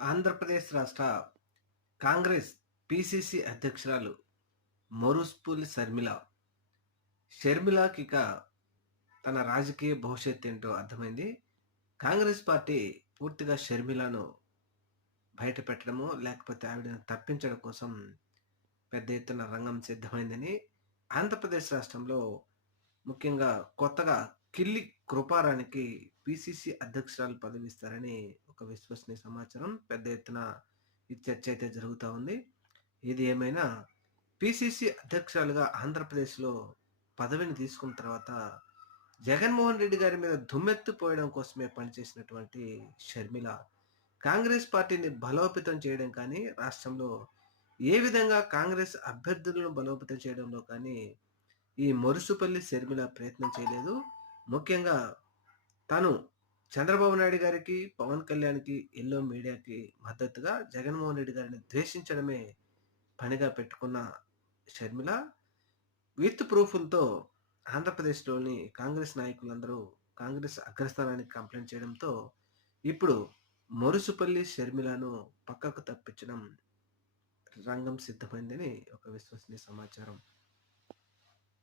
ఆంధ్రప్రదేశ్ రాష్ట్ర కాంగ్రెస్ పిసిసి అధ్యక్షురాలు మోరుస్పూలి షర్మిలకిక తన రాజకీయ భవిష్యత్తేంటో అర్థమైంది. కాంగ్రెస్ పార్టీ పూర్తిగా షర్మిలను బయట పెట్టడమో, లేకపోతే ఆవిడని తప్పించడం కోసం పెద్ద ఎత్తున రంగం సిద్ధమైందని ఆంధ్రప్రదేశ్ రాష్ట్రంలో ముఖ్యంగా కొత్తగా కిల్లి కృపారాణికి పిసిసి అధ్యక్షురాలు పదవి ఇస్తారని ఒక విశ్వసనీయ సమాచారం. పెద్ద ఎత్తున ఈ చర్చ అయితే జరుగుతా ఉంది. ఏది ఏమైనా పిసిసి అధ్యక్షురాలుగా ఆంధ్రప్రదేశ్‌లో పదవిని తీసుకున్న తర్వాత జగన్మోహన్ రెడ్డి గారి మీద దుమ్మెత్తిపోయడం కోసమే పనిచేసినటువంటి షర్మిల, కాంగ్రెస్ పార్టీని బలోపేతం చేయడం కానీ, రాష్ట్రంలో ఏ విధంగా కాంగ్రెస్ అభ్యర్థులను బలోపేతం చేయడంలో కానీ, ఈ మురుసుపల్లి షర్మిల ప్రయత్నం చేయలేదు. ముఖ్యంగా తను చంద్రబాబు నాయుడు గారికి, పవన్ కళ్యాణ్‌కి, ఎల్లో మీడియాకి మద్దతుగా జగన్మోహన్ రెడ్డి గారిని ద్వేషించడమే పనిగా పెట్టుకున్న షర్మిల విత్ ప్రూఫులతో ఆంధ్రప్రదేశ్‌లోని కాంగ్రెస్ నాయకులందరూ కాంగ్రెస్ అగ్రస్థానానికి కంప్లెయింట్ చేయడంతో, ఇప్పుడు మురుసుపల్లి షర్మిలను పక్కకు తప్పించడం రంగం సిద్ధమైందని ఒక విశ్వసనీయ సమాచారం.